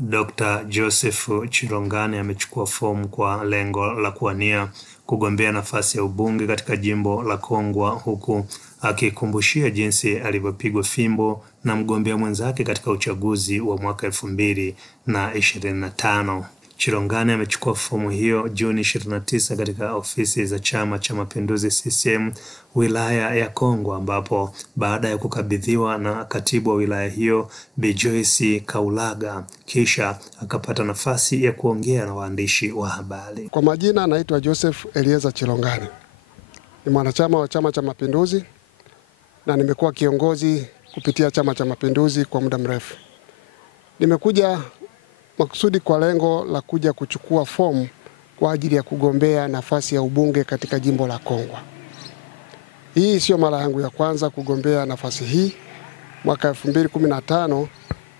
Dr. Joseph Chilongane amechukua fomu kwa lengo la kuwania kugombea nafasi ya ubunge katika jimbo la Kongwa, huku akikumbushia jinsi alivyopigwa fimbo na mgombea mwenzake katika uchaguzi wa mwaka 2025. Chilongane amechukua fomu hiyo Juni 29 katika ofisi za Chama cha Mapinduzi CCM wilaya ya Kongwa, ambapo baada ya kukabidhiwa na katibu wa wilaya hiyo Bi Joyce Kaulaga, kisha akapata nafasi ya kuongea na waandishi wa habari. Kwa majina naitwa Joseph Elieza Chilongane. Ni mwanachama wa Chama cha Mapinduzi na nimekuwa kiongozi kupitia Chama cha Mapinduzi kwa muda mrefu. Nimekuja makusudi kwa lengo la kuja kuchukua fomu kwa ajili ya kugombea nafasi ya ubunge katika jimbo la Kongwa. Hii sio mara yangu ya kwanza kugombea nafasi hii. Mwaka 2015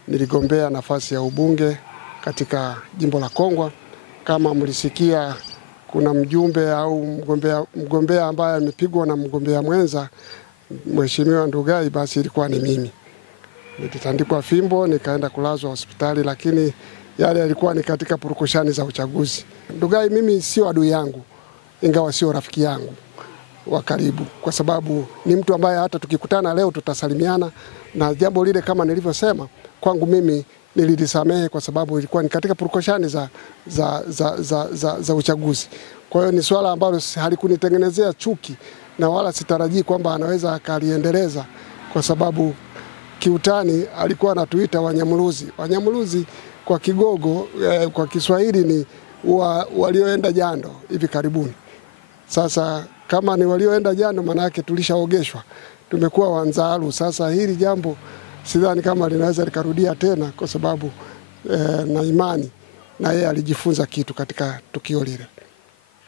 niligombea nafasi ya ubunge katika jimbo la Kongwa. Kama mlisikia kuna mjumbe au mgombea ambaye amepigwa na mgombea mwenza Mheshimiwa Ndugai, basi ilikuwa ni mimi. Nilitandikwa fimbo nikaenda kulazwa hospitali, lakini yale yalikuwa ni katika purukushani za uchaguzi. Ndugai mimi sio adui yangu, ingawa sio rafiki yangu wa karibu, kwa sababu ni mtu ambaye hata tukikutana leo tutasalimiana, na jambo lile kama nilivyosema kwangu mimi nililisamehe kwa sababu ilikuwa ni katika purukushani za uchaguzi. Kwa hiyo ni swala ambalo halikunitengenezea chuki na wala sitarajii kwamba anaweza akaliendeleza, kwa sababu kiutani alikuwa anatuita Wanyamuluzi. Wanyamuluzi kwa Kigogo, kwa Kiswahili ni walioenda jando hivi karibuni. Sasa kama ni walioenda jando, maana yake tulishaogeshwa, tumekuwa wanzalu. Sasa hili jambo sidhani kama linaweza likarudia tena, kwa sababu na imani na yeye alijifunza kitu katika tukio lile.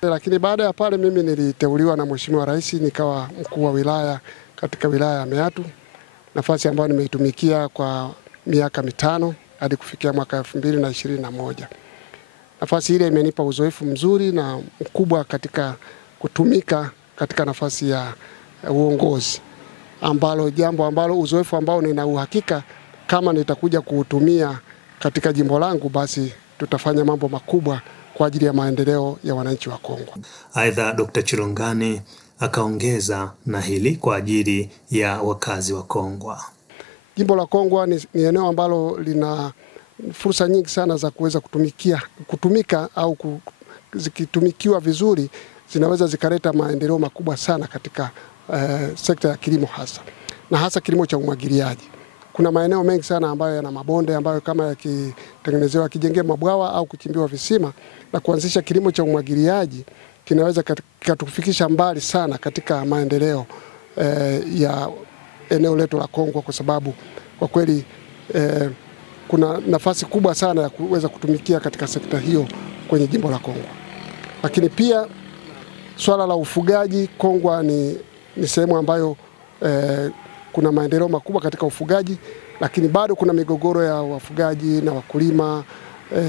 Lakini baada ya pale mimi niliteuliwa na Mheshimiwa Rais nikawa mkuu wa wilaya katika wilaya ya Meatu, nafasi ambayo nimeitumikia kwa miaka 5 hadi kufikia mwaka 2021. Nafasi ile imenipa uzoefu mzuri na mkubwa katika kutumika katika nafasi ya uongozi, jambo ambalo uzoefu ambao nina uhakika kama nitakuja kuutumia katika jimbo langu, basi tutafanya mambo makubwa kwa ajili ya maendeleo ya wananchi wa Kongwa. Aidha, Dr. Chilongane akaongeza na hili kwa ajili ya wakazi wa Kongwa. Jimbo la Kongwa ni eneo ambalo lina fursa nyingi sana za kuweza kutumika au zikitumikiwa vizuri zinaweza zikaleta maendeleo makubwa sana katika sekta ya kilimo, hasa kilimo cha umwagiliaji. Kuna maeneo mengi sana ambayo yana mabonde ambayo kama yakitengenezewa, kijengea mabwawa au kuchimbiwa visima na kuanzisha kilimo cha umwagiliaji, kinaweza katufikisha mbali sana katika maendeleo ya eneo letu la Kongwa, kwa sababu kwa kweli kuna nafasi kubwa sana ya kuweza kutumikia katika sekta hiyo kwenye jimbo la Kongwa. Lakini pia swala la ufugaji, Kongwa ni sehemu ambayo kuna maendeleo makubwa katika ufugaji, lakini bado kuna migogoro ya wafugaji na wakulima.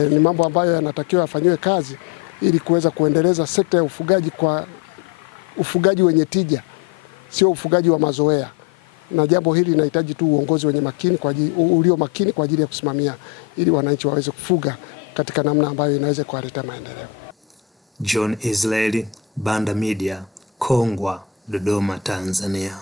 Ni mambo ambayo yanatakiwa yafanywe kazi ili kuweza kuendeleza sekta ya ufugaji kwa ufugaji wenye tija, sio ufugaji wa mazoea. Na jambo hili linahitaji tu uongozi ulio makini kwa ajili ya kusimamia, ili wananchi waweze kufuga katika namna ambayo inaweza kuwaletea maendeleo. John Israeli, Banda Media, Kongwa, Dodoma, Tanzania.